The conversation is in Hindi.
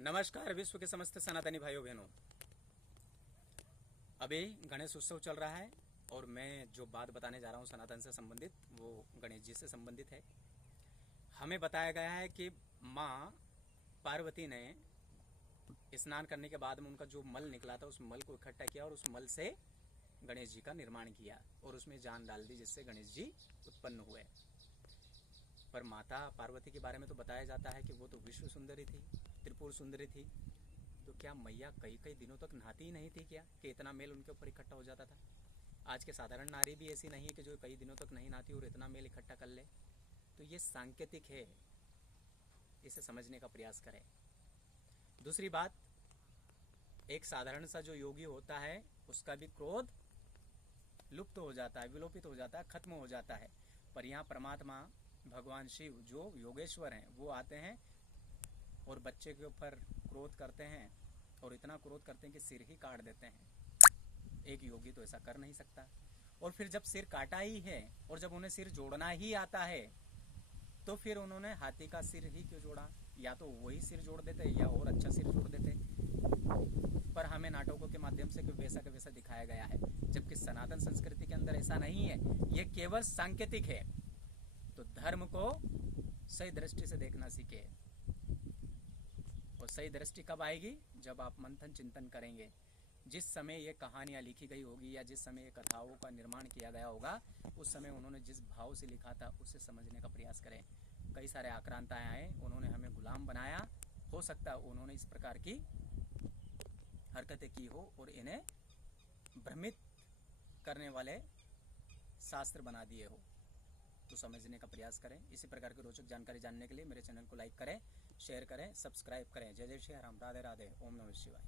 नमस्कार विश्व के समस्त सनातनी भाइयों बहनों। अभी गणेश उत्सव चल रहा है और मैं जो बात बताने जा रहा हूँ सनातन से संबंधित वो गणेश जी से संबंधित है। हमें बताया गया है कि माँ पार्वती ने स्नान करने के बाद में उनका जो मल निकला था उस मल को इकट्ठा किया और उस मल से गणेश जी का निर्माण किया और उसमें जान डाल दी, जिससे गणेश जी उत्पन्न हुए। पर माता पार्वती के बारे में तो बताया जाता है कि वो तो विश्व सुंदरी थी, त्रिपुर सुंदरी थी। तो क्या मैया कई कई दिनों तक नहाती ही नहीं थी क्या कि इतना मेल उनके ऊपर इकट्ठा हो जाता था? आज के साधारण नारी भी ऐसी नहीं है कि जो कई दिनों तक नहीं नहाती और इतना मेल इकट्ठा कर ले। तो ये सांकेतिक है, इसे समझने का प्रयास करें। दूसरी बात, एक साधारण सा जो योगी होता है उसका भी क्रोध लुप्त हो जाता है, विलोपित हो जाता है, खत्म हो जाता है। पर यहाँ परमात्मा भगवान शिव जो योगेश्वर हैं वो आते हैं और बच्चे के ऊपर क्रोध करते हैं और इतना क्रोध करते हैं कि सिर ही काट देते हैं। एक योगी तो ऐसा कर नहीं सकता। और फिर जब सिर काटा ही है और जब उन्हें सिर जोड़ना ही आता है तो फिर उन्होंने हाथी का सिर ही क्यों जोड़ा? या तो वही सिर जोड़ देते या और अच्छा सिर जोड़ देते। पर हमें नाटकों के माध्यम से वैसा का वैसा दिखाया गया है, जबकि सनातन संस्कृति के अंदर ऐसा नहीं है। ये केवल सांकेतिक है। तो धर्म को सही दृष्टि से देखना सीखे। और सही दृष्टि कब आएगी? जब आप मंथन चिंतन करेंगे। जिस समय ये कहानियाँ लिखी गई होगी या जिस समय ये कथाओं का निर्माण किया गया होगा उस समय उन्होंने जिस भाव से लिखा था उसे समझने का प्रयास करें। कई सारे आक्रांताएं आए, उन्होंने हमें गुलाम बनाया। हो सकता है उन्होंने इस प्रकार की हरकतें की हो और इन्हें भ्रमित करने वाले शास्त्र बना दिए हो। तो समझने का प्रयास करें। इसी प्रकार की रोचक जानकारी जानने के लिए मेरे चैनल को लाइक करें, शेयर करें, सब्सक्राइब करें। जय जय श्री राम, राधे राधे, ओम नमः शिवाय।